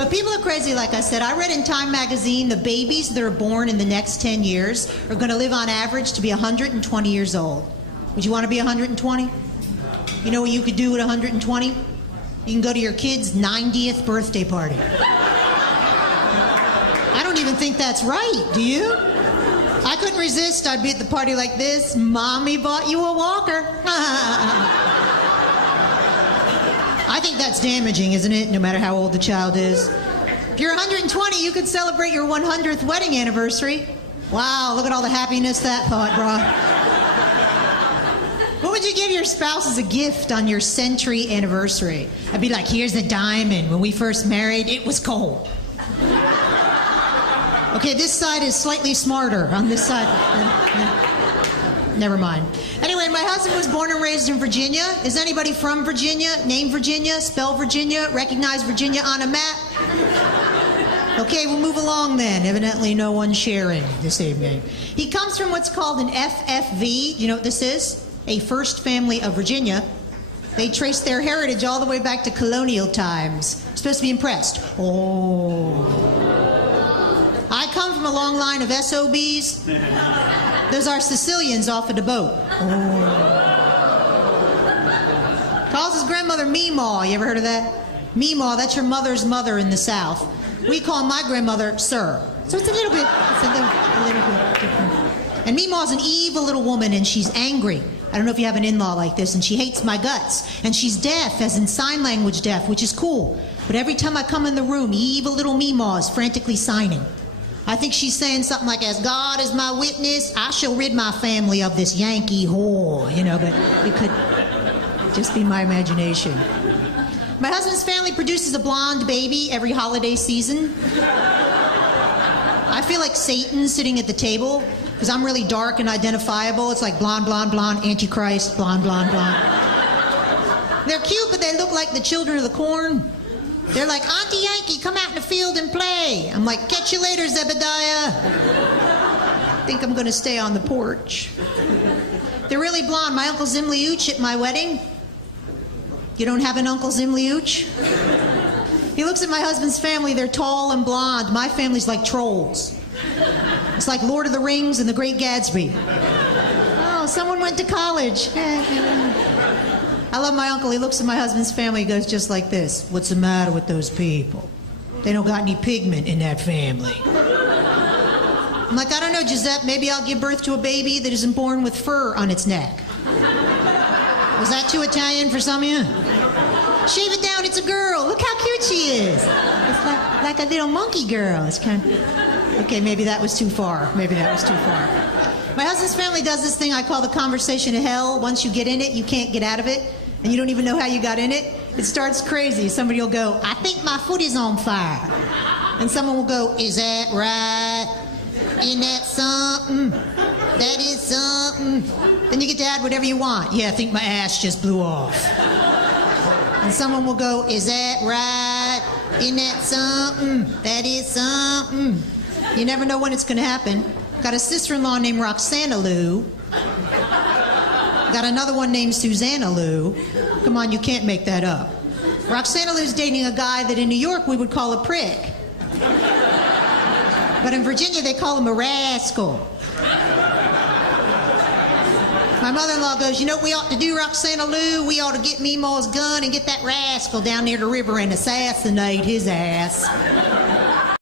But people are crazy, like I said. I read in Time magazine the babies that are born in the next 10 years are going to live on average to be 120 years old. Would you want to be 120? You know what you could do at 120? You can go to your kid's 90th birthday party. I don't even think that's right, do you? I couldn't resist. I'd be at the party like this. Mommy bought you a walker. I think that's damaging, isn't it? No matter how old the child is. If you're 120, you could celebrate your 100th wedding anniversary. Wow, look at all the happiness that thought brought. What would you give your spouse as a gift on your century anniversary? I'd be like, here's a diamond. When we first married, it was coal. Okay, this side is slightly smarter on this side. Never mind. Anyway, my husband was born and raised in Virginia. Is anybody from Virginia? Name Virginia, spell Virginia, recognize Virginia on a map? Okay, we'll move along then. Evidently no one sharing this evening. He comes from what's called an FFV. You know what this is? A first family of Virginia. They trace their heritage all the way back to colonial times. You're supposed to be impressed. Oh. I come from a long line of SOBs. Those are Sicilians off of the boat. Oh. Calls his grandmother Meemaw. You ever heard of that? Meemaw, that's your mother's mother in the South. We call my grandmother Sir. So it's a little bit different. And Meemaw's an evil little woman, and she's angry. I don't know if you have an in-law like this, and she hates my guts. And she's deaf, as in sign language deaf, which is cool. But every time I come in the room, evil little Meemaw is frantically signing. I think she's saying something like, as God is my witness, I shall rid my family of this Yankee whore, you know, but it could just be my imagination. My husband's family produces a blonde baby every holiday season. I feel like Satan sitting at the table, because I'm really dark and identifiable. It's like blonde, blonde, blonde, Antichrist, blonde, blonde, blonde. They're cute, but they look like the children of the corn. They're like, Auntie Yankee, come out in the field and play. I'm like, catch you later, Zebediah. I think I'm going to stay on the porch. They're really blonde. My Uncle Zimliuch at my wedding. You don't have an Uncle Zimliuch? He looks at my husband's family. They're tall and blonde. My family's like trolls. It's like Lord of the Rings and The Great Gatsby. Oh, someone went to college. I love my uncle. He looks at my husband's family. He goes just like this. What's the matter with those people? They don't got any pigment in that family. I'm like, I don't know, Giuseppe. Maybe I'll give birth to a baby that isn't born with fur on its neck. Was that too Italian for some of you? Shave it down. It's a girl. Look how cute she is. It's like a little monkey girl. It's kind of... Okay, maybe that was too far. Maybe that was too far. My husband's family does this thing I call the conversation of hell. Once you get in it, you can't get out of it. And you don't even know how you got in it. It starts crazy. Somebody will go, I think my foot is on fire. And someone will go, is that right? Isn't that something? That is something. Then you get to add whatever you want. Yeah, I think my ass just blew off. And someone will go, is that right? Isn't that something? That is something. You never know when it's going to happen. Got a sister-in-law named Roxana Lou. Got another one named Susanna Lou. Come on, you can't make that up. Roxana Lou's dating a guy that in New York we would call a prick. But in Virginia they call him a rascal. My mother-in-law goes, you know what we ought to do, Roxana Lou? We ought to get Meemaw's gun and get that rascal down near the river and assassinate his ass.